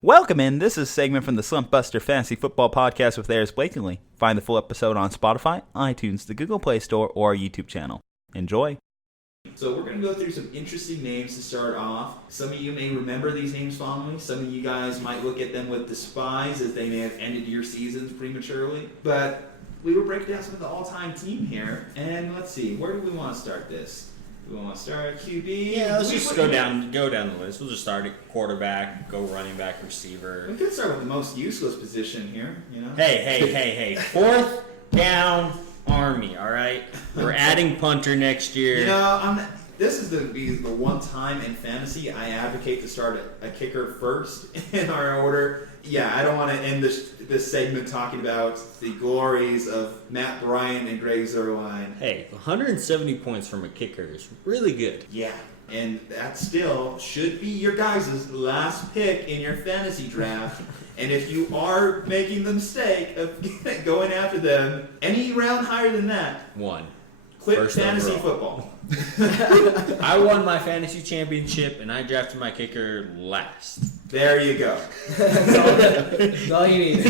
Welcome in. This is a segment from the Slumpbuster Fantasy Football Podcast with Aris Blakeney. Find the full episode on Spotify, iTunes, the Google Play Store, or our YouTube channel. Enjoy. So we're going to go through some interesting names to start off. Some of you may remember these names fondly. Some of you guys might look at them with despise as they may have ended your seasons prematurely. But we will break down some of the all-time team here. And let's see, where do we want to start this? We want to start QB. Yeah, let's just go down the list. We'll just start at quarterback, go running back, receiver. We could start with the most useless position here, you know? Hey. Fourth down Army, all right? We're adding punter next year. You know, this is the one time in fantasy I advocate to start a kicker first in our order. Yeah, I don't want to end this segment talking about the glories of Matt Bryant and Greg Zuerlein. Hey, 170 points from a kicker is really good. Yeah, and that still should be your guys' last pick in your fantasy draft. And if you are making the mistake of going after them any round higher than that, quit First fantasy overall. football. I won my fantasy championship, and I drafted my kicker last. There you go. That's all you need.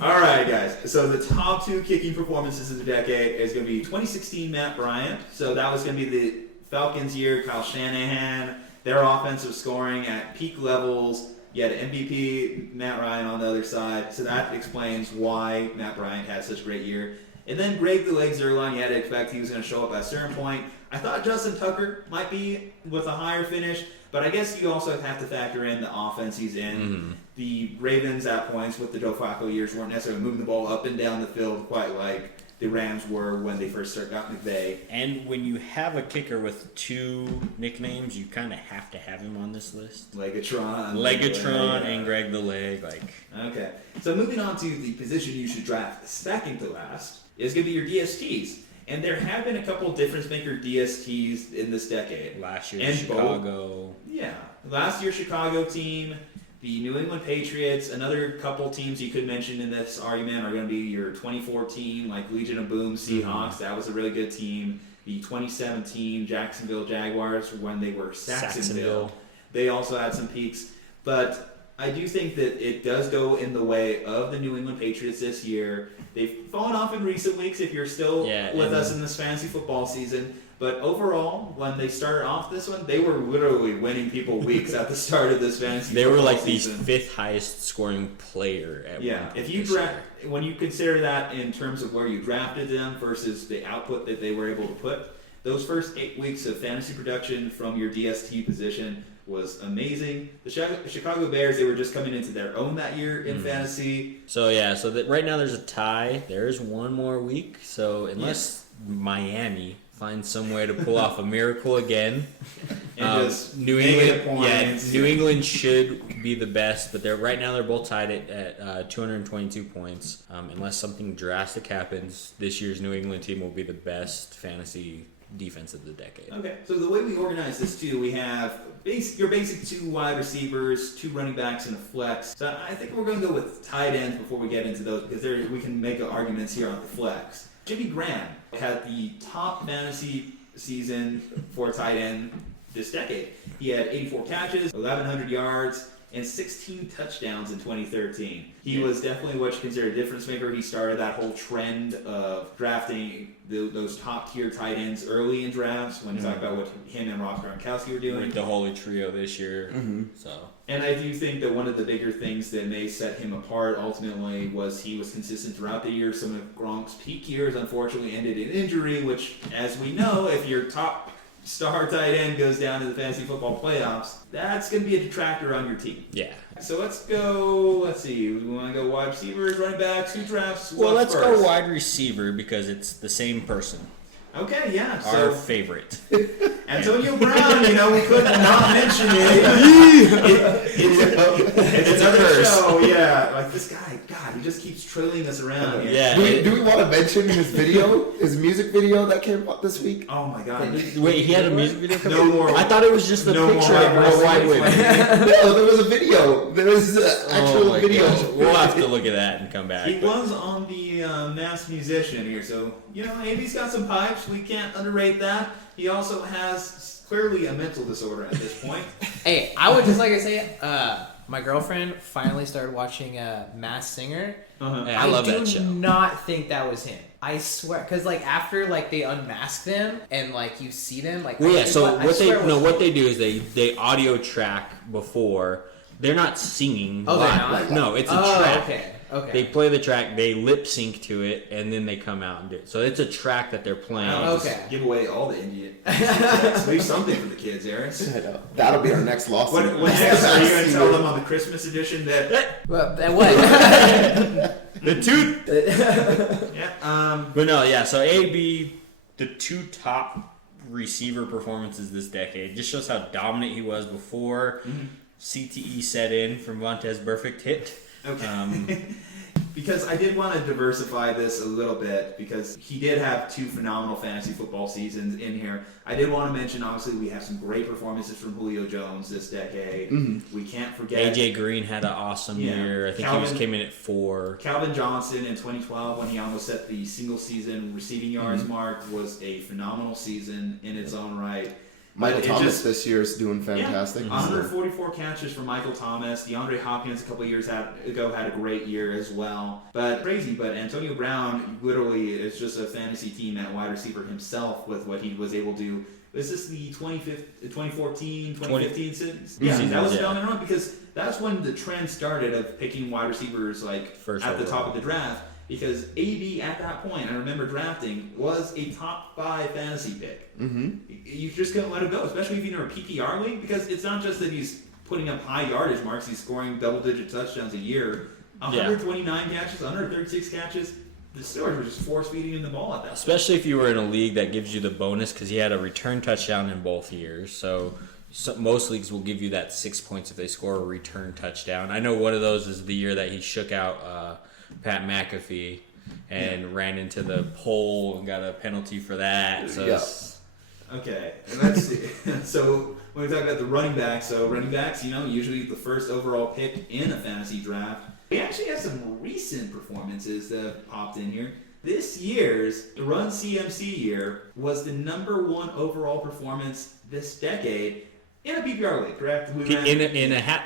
All right, guys. So the top two kicking performances of the decade is going to be 2016 Matt Bryant. So that was going to be the Falcons' year. Kyle Shanahan, their offensive scoring at peak levels. You had MVP Matt Ryan on the other side. So that explains why Matt Bryant had such a great year. And then Greg the Leg Zuerlein, you had to expect he was going to show up at a certain point. I thought Justin Tucker might be with a higher finish, but I guess you also have to factor in the offense he's in. Mm-hmm. The Ravens at points with the Joe Flacco years weren't necessarily moving the ball up and down the field quite like the Rams were when they first got McVay. And when you have a kicker with two nicknames, you kind of have to have him on this list. Legatron and Greg the Leg. Okay, so moving on to the position you should draft second to last is going to be your DSTs. And there have been a couple difference maker DSTs in this decade. Last year, Chicago. Last year's Chicago team, the New England Patriots, another couple teams you could mention in this argument are going to be your 2014, like Legion of Boom Seahawks. Mm-hmm. That was a really good team. The 2017 Jacksonville Jaguars when they were Saxonville. They also had some peaks. But I do think that it does go in the way of the New England Patriots this year. They've fallen off in recent weeks if you're still with us in this fantasy football season. But overall, when they started off this one, they were literally winning people weeks at the start of this fantasy They were like season. the fifth highest scoring player at one point. If you when you consider that in terms of where you drafted them versus the output that they were able to put, those first 8 weeks of fantasy production from your DST position was amazing. The Chicago Bears, they were just coming into their own that year in fantasy. So right now there's a tie. There's one more week. So unless Miami finds some way to pull off a miracle again, and just New England should be the best. But right now they're both tied at 222 points. Unless something drastic happens, this year's New England team will be the best fantasy defense of the decade. Okay, so the way we organize this too, we have your basic 2 wide receivers, 2 running backs, and a flex. So I think we're going to go with tight ends before we get into those because we can make arguments here on the flex. Jimmy Graham had the top fantasy season for tight end this decade. He had 84 catches, 1,100 yards, and 16 touchdowns in 2013. He was definitely what you consider a difference maker. He started that whole trend of drafting those top-tier tight ends early in drafts when you talk about what him and Rob Gronkowski were doing. With the Holy Trio this year. Mm-hmm. And I do think that one of the bigger things that may set him apart ultimately was he was consistent throughout the year. Some of Gronk's peak years unfortunately ended in injury, which, as we know, if your top star tight end goes down to the fantasy football playoffs, that's going to be a detractor on your team. Yeah. So let's see. We want to go wide receivers, running backs, who drafts? Well, let's first? go wide receiver because it's the same person. Okay, yeah. Our favorite. Antonio Brown, we couldn't not mention it. It's another show, yeah. Like this guy, God, he just keeps trailing us around here. Yeah. Do we want to mention his video, his music video that came out this week? Oh my God. Wait, he had a music video coming No more. I thought it was just the picture of a white women. No, there was a video. There was actual video. Gosh. We'll have to look at that and come back. He was on the Masked Musician here, so, maybe he's got some pipes. We can't underrate that. He also has clearly a mental disorder at this point. Hey, I would just like to say, My girlfriend finally started watching Masked Singer. Hey, I love that show. do not think that was him. I swear, because like after like they unmask them and like you see them like. Well, yeah. So what they do is they audio track before. They're not singing. Oh, live. they're not? No, it's a track. Okay. They play the track, they lip sync to it, and then they come out and do it. So it's a track that they're playing. Okay. Give away all the Indian. Leave something for the kids, Aris. That'll be our next lawsuit. What next? Are you going to tell them on the Christmas edition that? Well, that what? The two. Yeah. But no, yeah. So AB, the two top receiver performances this decade, just shows how dominant he was before CTE set in from Vontaze Burfict hit. Okay. Because I did want to diversify this a little bit because he did have 2 phenomenal fantasy football seasons in here. I did want to mention, obviously, we have some great performances from Julio Jones this decade. We can't forget AJ Green had an awesome year. I think he came in at 4. Calvin Johnson in 2012, when he almost set the single season receiving yards mark, was a phenomenal season in its own right. Michael Thomas this year is doing fantastic. 144 catches for Michael Thomas. DeAndre Hopkins a couple of years ago had a great year as well. But crazy, but Antonio Brown literally is just a fantasy team at wide receiver himself with what he was able to do. Is this the 2014, 2015 season? Yeah, that was phenomenal run because that's when the trend started of picking wide receivers like First at the overall. top of the draft. Because AB at that point, I remember drafting, was a top 5 fantasy pick. You just couldn't let him go, especially if you're in a PPR league, because it's not just that he's putting up high yardage marks, he's scoring double-digit touchdowns a year. 129 catches, 136 catches. The Steelers were just force-feeding him the ball at that point. Especially if you were in a league that gives you the bonus because he had a return touchdown in both years. So most leagues will give you that 6 points if they score a return touchdown. I know one of those is the year that he shook out Pat McAfee and ran into the pole and got a penalty for that. So Okay, and let's see. So when we talk about the running backs, usually the first overall pick in a fantasy draft. We actually have some recent performances that popped in here. This year's Run CMC year was the number 1 overall performance this decade. In a PPR league, correct?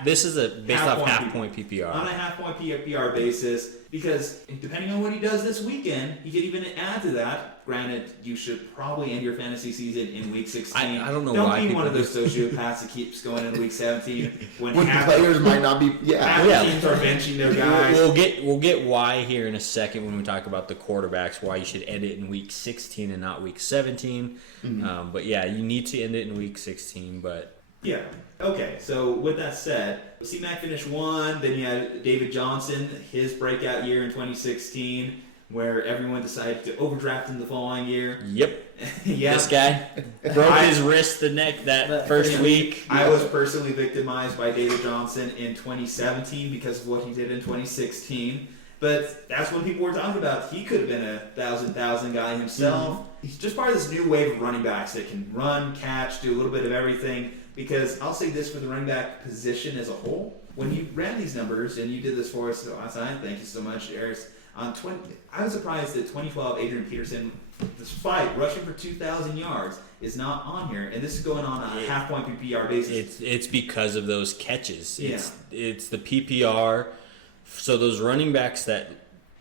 This is based off half point PPR. On a half point PPR basis, because depending on what he does this weekend, he could even add to that. Granted, you should probably end your fantasy season in week 16. I don't know Don't why be people one of those sociopaths that keeps going in week 17 when players might not be. half teams are benching their guys. We'll get why here in a second when we talk about the quarterbacks, why you should end it in week 16 and not week 17. But yeah, you need to end it in week 16, but. Yeah. Okay. So with that said, C-Mac finished 1. Then you had David Johnson, his breakout year in 2016, where everyone decided to overdraft him the following year. Yep. Yeah. This guy broke his wrist the neck that first week. I was personally victimized by David Johnson in 2017 because of what he did in 2016. But that's when people were talking about he could have been a thousand guy himself. He's just part of this new wave of running backs that can run, catch, do a little bit of everything. Because I'll say this for the running back position as a whole. When you ran these numbers, and you did this for us last time, thank you so much, Aris. I was surprised that 2012 Adrian Peterson, despite rushing for 2,000 yards, is not on here. And this is going on a half-point PPR basis. It's because of those catches. Yeah. It's the PPR. So those running backs that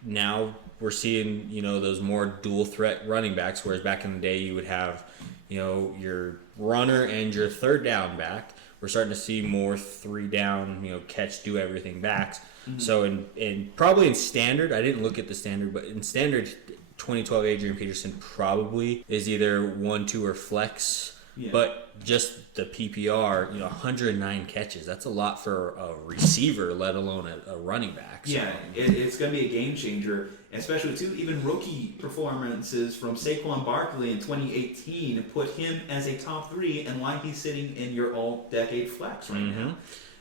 now we're seeing, those more dual-threat running backs, whereas back in the day you would have, your runner and your third down back. We're starting to see more 3 down, catch, do everything backs. So in probably in standard, I didn't look at the standard, but in standard 2012 Adrian Peterson probably is either 1, 2, or flex. Yeah. But just the PPR, 109 catches. That's a lot for a receiver, let alone a running back. So. Yeah, it's going to be a game changer, especially too. Even rookie performances from Saquon Barkley in 2018 put him as a top 3, and why he's sitting in your all-decade flex right now.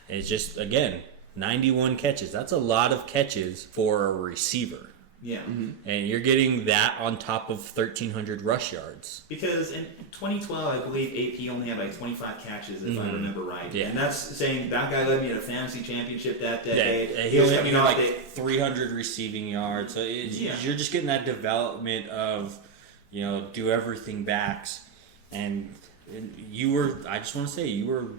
It's just, again, 91 catches. That's a lot of catches for a receiver. Yeah. And you're getting that on top of 1,300 rush yards. Because in 2012, I believe AP only had like 25 catches, if I remember right. Yeah. And that's saying that guy led me to a fantasy championship that decade. Yeah, he only had coming off like 300 receiving yards. So you're just getting that development of, do everything backs. And you were, I just want to say, you were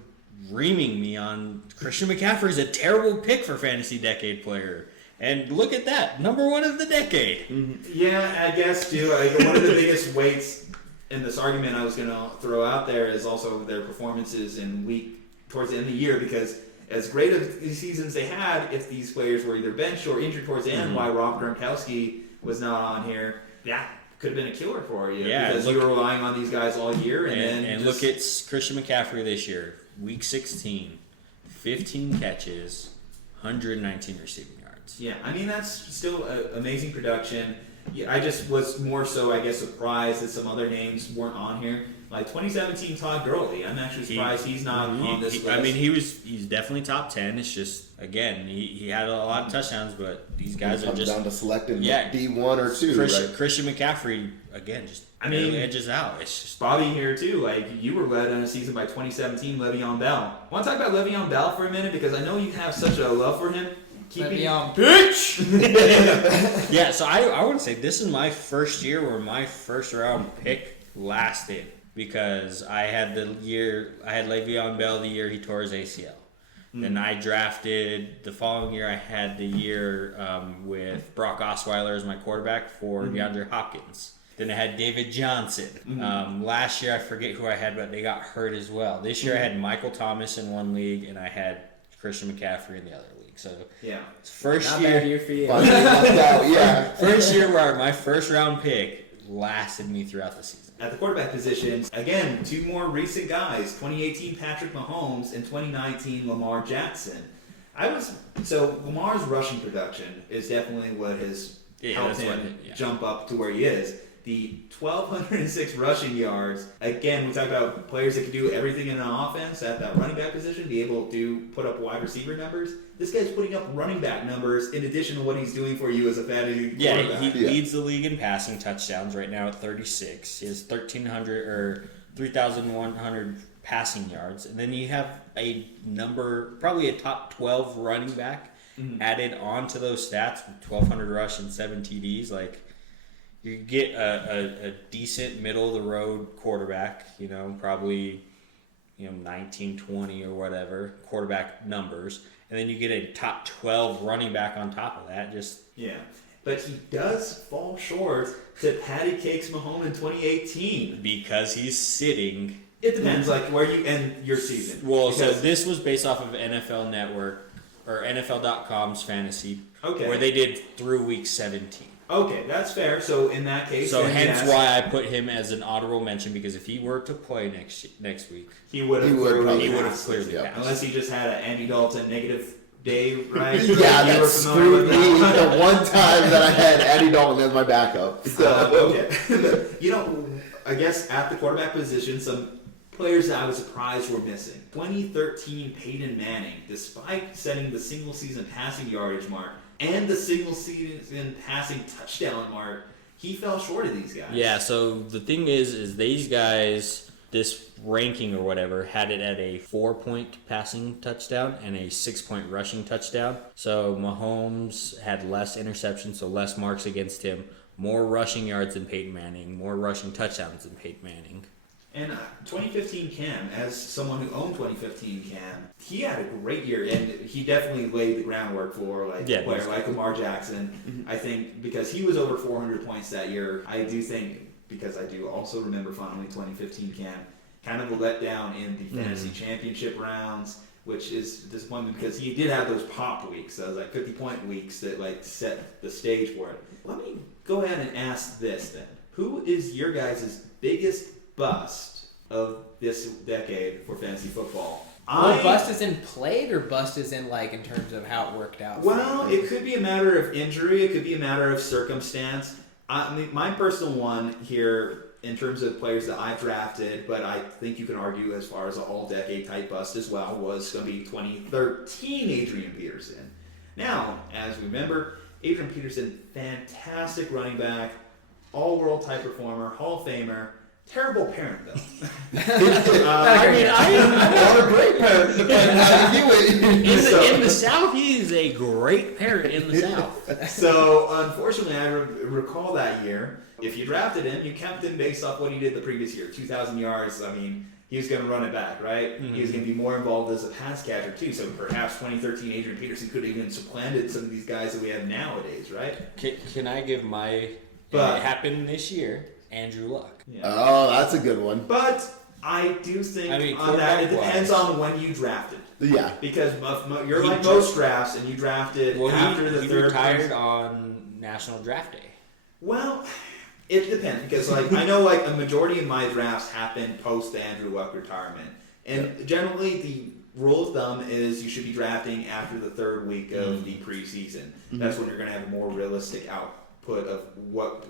reaming me on Christian McCaffrey's a terrible pick for fantasy decade player. And look at that, number 1 of the decade. Yeah, I guess too. One of the biggest weights in this argument I was going to throw out there is also their performances towards the end of the year, because as great of seasons they had, if these players were either benched or injured towards the end, why Rob Gronkowski was not on here, that could have been a killer for you. Yeah, because you were relying on these guys all year. And look at Christian McCaffrey this year, week 16, 15 catches, 119 receiving yards. Yeah, I mean, that's still amazing production. Yeah, I just was more so, I guess, surprised that some other names weren't on here. Like 2017 Todd Gurley, I'm actually surprised he's not on this list. I mean, he's definitely top 10. It's just, again, he had a lot of touchdowns, but these guys are just down to selecting yeah, D1 or 2. Christian McCaffrey, again, just barely edges out. It's just Bobby here too. Like, you were led on a season by 2017 Le'Veon Bell. Want to talk about Le'Veon Bell for a minute, because I know you have such a love for him. Le'Veon, bitch. yeah. So I would say this is my first year where my first round pick lasted, because I had Le'Veon Bell the year he tore his ACL. Then I drafted the following year. I had the year with Brock Osweiler as my quarterback for DeAndre Hopkins. Then I had David Johnson. Last year I forget who I had, but they got hurt as well. This year I had Michael Thomas in one league, and I had Christian McCaffrey in the other league. So yeah, first not year, bad year for you. first year where my first round pick lasted me throughout the season. At the quarterback position, again, 2 more recent guys: 2018 Patrick Mahomes and 2019 Lamar Jackson. So Lamar's rushing production is definitely what has helped him jump up to where he is. The 1,206 rushing yards. Again, we talk about players that can do everything in an offense at that running back position, be able to put up wide receiver numbers. This guy's putting up running back numbers in addition to what he's doing for you as a fantasy quarterback. He leads the league in passing touchdowns right now at 36. He has 3,100 passing yards, and then you have probably a top 12 running back added onto those stats with 1,200 rush and 7 TDs. Like, you get a decent middle of the road quarterback, probably 19, 20 or whatever quarterback numbers, and then you get a top 12 running back on top of that. But he does fall short to Patty Cakes Mahomes in 2018 because he's sitting. It depends, like where you end your season. Well, so this was based off of NFL Network or NFL.com's fantasy, where they did through week 17. Okay, that's fair. So in that case, hence why I put him as an honorable mention, because if he were to play next week, he would have clearly passed. Unless he just had an Andy Dalton negative day, right? Yeah, that screwed me the one time that I had Andy Dalton as my backup. So. I guess at the quarterback position, some players that I was surprised were missing. 2013 Peyton Manning, despite setting the single season passing yardage mark and the single season passing touchdown mark, he fell short of these guys. Yeah, so the thing is these guys, this ranking or whatever, had it at a 4-point passing touchdown and a 6-point rushing touchdown. So Mahomes had less interceptions, so less marks against him, more rushing yards than Peyton Manning, more rushing touchdowns than Peyton Manning. And 2015 Cam, as someone who owned 2015 Cam, he had a great year, and he definitely laid the groundwork for a player like Lamar Jackson. I think because he was over 400 points that year, I do think, because I do also remember fondly 2015 Cam, kind of a letdown in the fantasy championship rounds, which is disappointing because he did have those pop weeks, those 50-point weeks that set the stage for it. Let me go ahead and ask this then: who is your guys' biggest bust of this decade for fantasy football? Bust is in played, or bust is in in terms of how it worked out? Well, it could be a matter of injury. It could be a matter of circumstance. I mean, my personal one here, in terms of players that I've drafted, but I think you can argue as far as a all-decade type bust as well, was going to be 2013 Adrian Peterson. Now, as we remember, Adrian Peterson, fantastic running back, all-world type performer, Hall of Famer. Terrible parent, though. I'm a great parent. In the South, he is a great parent in the South. So, unfortunately, I recall that year. If you drafted him, you kept him based off what he did the previous year. 2,000 yards. I mean, he was going to run it back, right? Mm-hmm. He was going to be more involved as a pass catcher too. So perhaps 2013 Adrian Peterson could have even supplanted some of these guys that we have nowadays, right? Can I give my? But- it happened this year. Andrew Luck. Yeah. Oh, that's a good one. But I do think on that it quarterback-wise. depends on when you drafted. Yeah. Because you're He like dra- most drafts, and you drafted after the he third. retired on National Draft Day. Well, it depends because like I know like a majority of my drafts happen post the Andrew Luck retirement, and generally the rule of thumb is you should be drafting after the third week of the preseason. That's when you're going to have a more realistic output of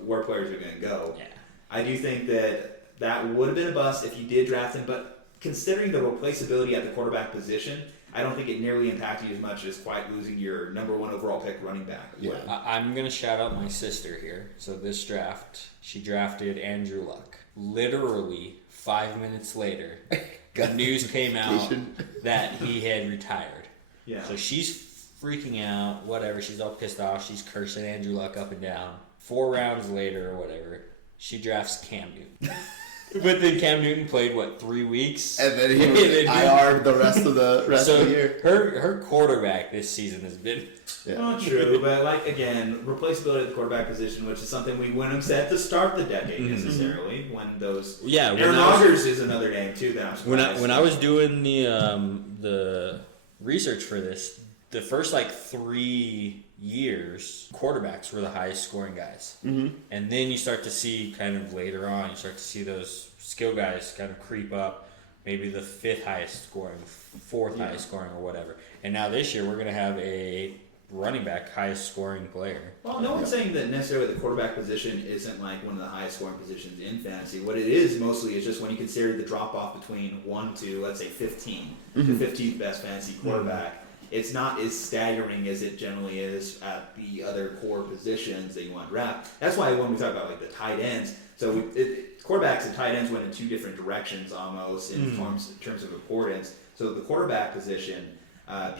where players are going to go. Yeah. I do think that would have been a bust if you did draft him, but considering the replaceability at the quarterback position, I don't think it nearly impacted you as much as quite losing your number 1 overall pick running back. Yeah. I'm going to shout out my sister here. So this draft, she drafted Andrew Luck. Literally 5 minutes later, the news came out that he had retired. Yeah. So she's freaking out, whatever. She's all pissed off. She's cursing Andrew Luck up and down. 4 rounds later or whatever, she drafts Cam Newton. But then Cam Newton played, 3 weeks? And then he was IR'd the rest of the year. Her quarterback this season has been... Not true, but like again, replaceability at the quarterback position, which is something we wouldn't have said to start the decade necessarily. When those Aaron Rodgers is another name too that I'm surprised. When I was doing the research for this, the first 3 years, quarterbacks were the highest scoring guys, and then you start to see kind of later on, you start to see those skill guys kind of creep up, maybe the 5th highest scoring, 4th highest scoring, or whatever. And now this year we're gonna have a running back highest scoring player. Well, no one's saying that necessarily the quarterback position isn't like one of the highest scoring positions in fantasy. What it is mostly is just when you consider the drop off between 1 to let's say 15, the 15th best fantasy quarterback. It's not as staggering as it generally is at the other core positions that you want to draft. That's why when we talk about like the tight ends, so quarterbacks and tight ends went in 2 different directions almost in terms of importance. So the quarterback position,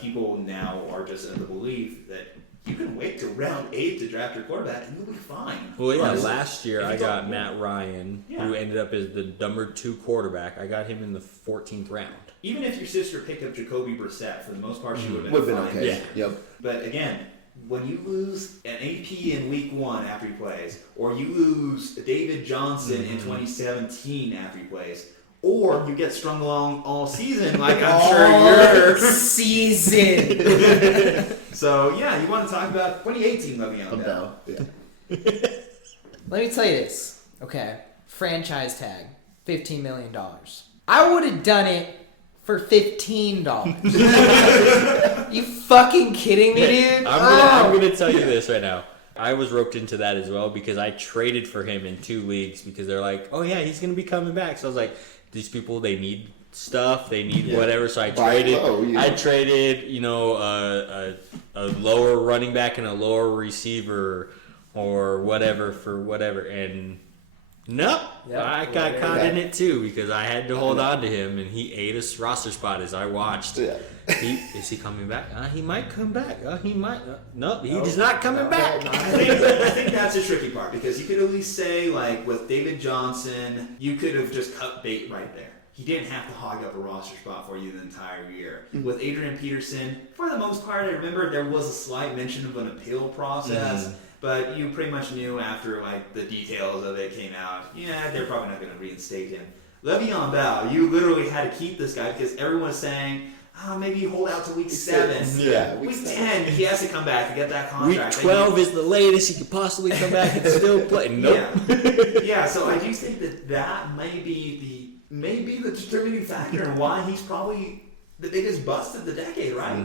people now are just in the belief that you can wait till round 8 to draft your quarterback and you'll be fine. Well, yeah, Honestly, last year I got Matt Ryan, who ended up as the number 2 quarterback. I got him in the 14th round. Even if your sister picked up Jacoby Brissett, for the most part, she would have Would been have been fine. okay. Yeah. Yep. But again, when you lose an AP in week 1 after he plays, or you lose David Johnson in 2017 after he plays, or you get strung along all season, like I'm sure you're. Season. So yeah, you want to talk about 2018 Le'Veon Bell? Yeah. Let me tell you this. Okay. Franchise tag. $15 million. I would have done it for $15. You fucking kidding me, dude? I'm gonna tell you this right now. I was roped into that as well because I traded for him in 2 leagues because they're like, oh yeah, he's gonna be coming back. So I was like, these people, they need stuff, they need whatever. So I traded. I traded, a lower running back and a lower receiver or whatever for whatever, and nope, Yep. I got caught in it too because I had to hold on to him, and he ate a roster spot as I watched. Yeah. Is he coming back? He might come back. He might. Nope, he's not coming back. I think that's a tricky part because you could at least say, like, with David Johnson, you could have just cut bait right there. He didn't have to hog up a roster spot for you the entire year. With Adrian Peterson, for the most part, I remember there was a slight mention of an appeal process, but you pretty much knew after, like, the details of it came out, yeah, they're probably not going to reinstate him. Le'Veon Bell, you literally had to keep this guy because everyone was saying, maybe you hold out to week 7. Yeah, week 10, he has to come back to get that contract. Week 12 is the latest he could possibly come back and still play. Nope. Yeah, so I do think that may be the determining factor in why he's probably the biggest bust of the decade, right? I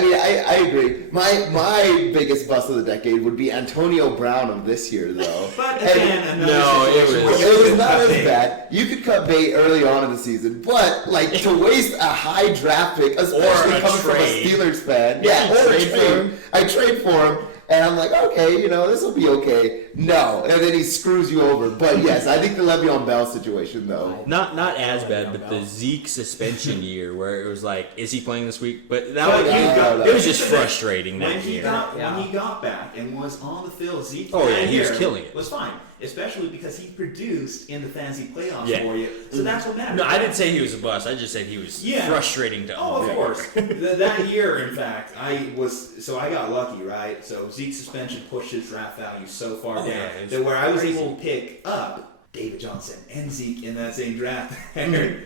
mean, I agree. My biggest bust of the decade would be Antonio Brown of this year, though. But again, another it situation was- where you It was could not cut as bait. bad. You could cut bait early on in the season, but like to waste a high draft pick, especially Or a coming from a trade. Steelers fan. Yeah, or a trade for him. I trade for him, and I'm like, okay, this will be okay. No, and then he screws you over. But yes, I think the Le'Veon Bell situation, though. Not as bad, but the Zeke suspension year where it was like, is he playing this week? But But it was just frustrating when that he year. got back and was on the field, Zeke Oh, yeah, he was year killing it. was fine. especially because he produced in the fantasy playoffs Yeah. for you. So that's what matters. No, I didn't say he was a bust. I just said he was frustrating to Oh, own. of course. That year, in fact, I got lucky, right? So Zeke's suspension pushed his draft value so far down that where I was able to pick up David Johnson and Zeke in that same draft. Made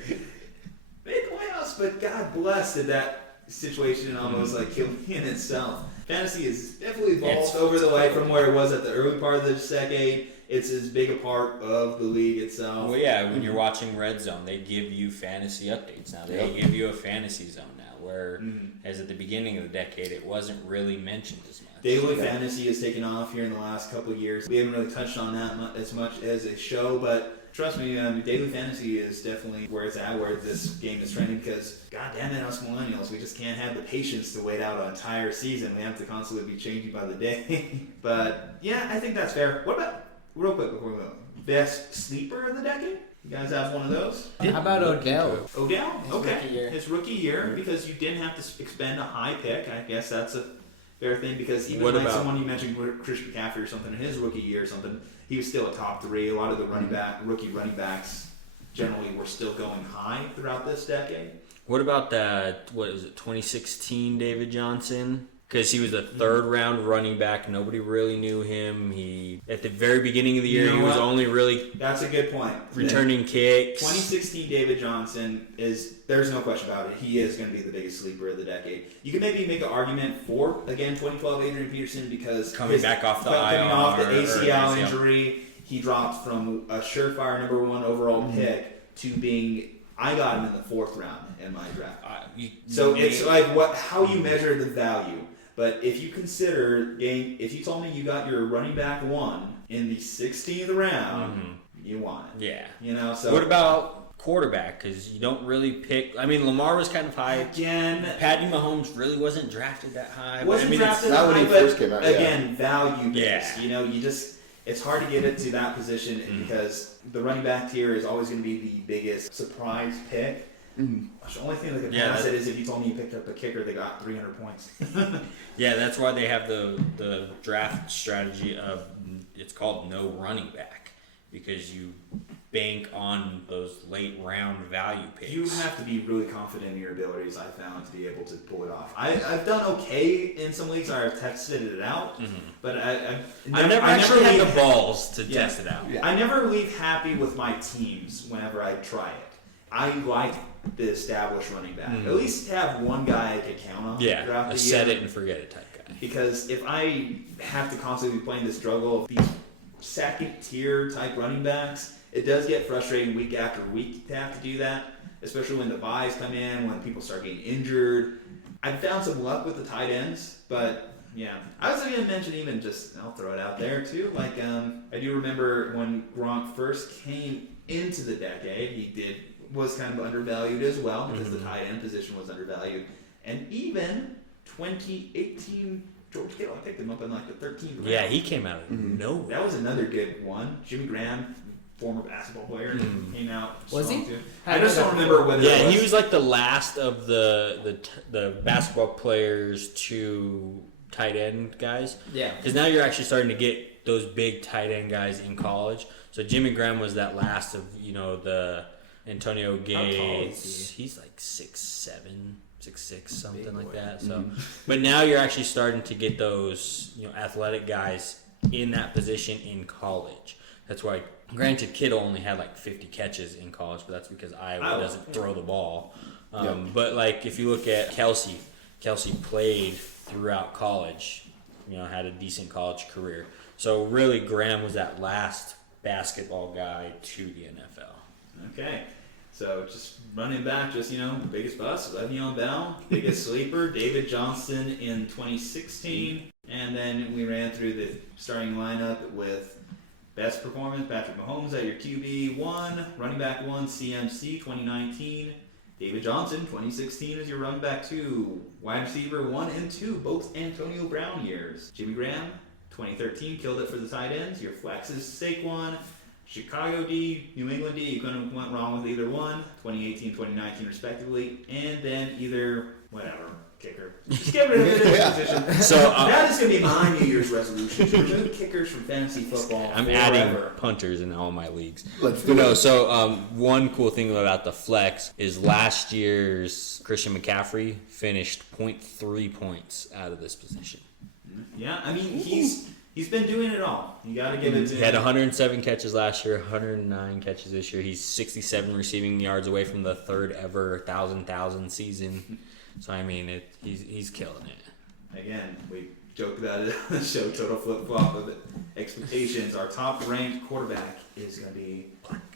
playoffs, but God bless that situation almost like killed me in itself. Fantasy has definitely evolved over the way from where it was at the early part of this decade. It's as big a part of the league itself. Well, yeah, when you're watching Red Zone, they give you fantasy updates now. They give you a fantasy zone now, where as at the beginning of the decade, it wasn't really mentioned as much. Daily fantasy has taken off here in the last couple of years. We haven't really touched on that as much as a show, but trust me, daily fantasy is definitely where it's at, where this game is trending, because God damn it, us millennials, we just can't have the patience to wait out an entire season. We have to constantly be changing by the day. But yeah, I think that's fair. What about, real quick before we move on, best sleeper of the decade? You guys have one of those? How about Odell? Odell? Okay. Rookie year. His rookie year, because you didn't have to expend a high pick. I guess that's a fair thing, because even What like about- someone you mentioned, Christian McCaffrey or something, in his rookie year or something, he was still a top 3. A lot of the rookie running backs generally were still going high throughout this decade. What about that, 2016 David Johnson? Because he was a third-round running back. Nobody really knew him. At the very beginning of the year, You know he was what? only really That's a good point. returning kicks. 2016 David Johnson there's no question about it. He is going to be the biggest sleeper of the decade. You can maybe make an argument for, again, 2012 Adrian Peterson, because Coming off the ACL injury, he dropped from a surefire number 1 overall pick to being, I got him in the 4th round in my draft. It's like how you measure the value. But if you consider if you told me you got your running back 1 in the 16th round, you want it. Yeah. You know. So what about quarterback? Because you don't really pick. I mean, Lamar was kind of high. Again, Patty Mahomes really wasn't drafted that high. Wasn't drafted not when he high, first came out, again, value based. Yeah. You know, it's hard to get it to that position because the running back tier is always going to be the biggest surprise pick. The only thing that could pass it is if you told me you picked up a kicker that got 300 points. Yeah, that's why they have the draft strategy of, it's called no running back, because you bank on those late round value picks. You have to be really confident in your abilities, I found, to be able to pull it off. I've done okay in some leagues. I've tested it out, but I never actually had the balls to test it out. I never leave happy with my teams whenever I try it. I like the established running back. At least have one guy I can count on throughout the year. Set it and forget it type guy. Because if I have to constantly be playing the struggle of these second tier type running backs, it does get frustrating week after week to have to do that, especially when the buys come in, when people start getting injured. I've found some luck with the tight ends, but yeah. I was going to mention I'll throw it out there too, like I do remember when Gronk first came into the decade, he was kind of undervalued as well, because the tight end position was undervalued. And even 2018, George Kittle, I picked him up in like the 13th round. Yeah, he came out of nowhere. That was another good one. Jimmy Graham, former basketball player, came out. Was he? Too. I just don't remember whether. Yeah, he was like the last of the basketball players to tight end guys. Yeah. Because now you're actually starting to get those big tight end guys in college. So Jimmy Graham was that last of the Antonio Gates. How tall is he? He's like 6'7", 6'6", something like that. So, but now you're actually starting to get those athletic guys in that position in college. That's why, granted, Kittle only had like 50 catches in college, but that's because Iowa doesn't throw the ball. But like if you look at Kelsey played throughout college, had a decent college career. So really, Graham was that last basketball guy to the NFL. Okay. So just running back, biggest bust, Le'Veon Bell, biggest sleeper, David Johnson in 2016, and then we ran through the starting lineup with best performance, Patrick Mahomes at your QB 1, running back 1, CMC 2019, David Johnson 2016 as your running back 2, wide receiver 1 and 2, both Antonio Brown years, Jimmy Graham 2013 killed it for the tight ends, your flex is Saquon, Chicago D, New England D, you couldn't have went wrong with either one, 2018, 2019 respectively, and then either, kicker. Just get rid of it in this position. So that is going to be my New Year's resolution: to remove kickers from fantasy football. I'm forever. adding punters in all my leagues. Let's do No, it. so one cool thing about the flex is last year's Christian McCaffrey finished 0.3 points out of this position. Yeah, I mean he's been doing it all. You got to give it to He had him. 107 catches last year, 109 catches this year. He's 67 receiving yards away from the third ever 1,000 season. So I mean, he's killing it. Again, we joked about it on the show. Total flip flop of expectations. Our top ranked quarterback is going to be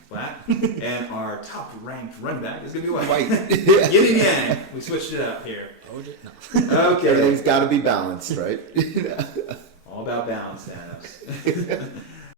black, and our top ranked running back is going to be white. White. Yin and yang. We switched it up here. No. Okay. Everything's got to be balanced, right? All about balance, Thanos.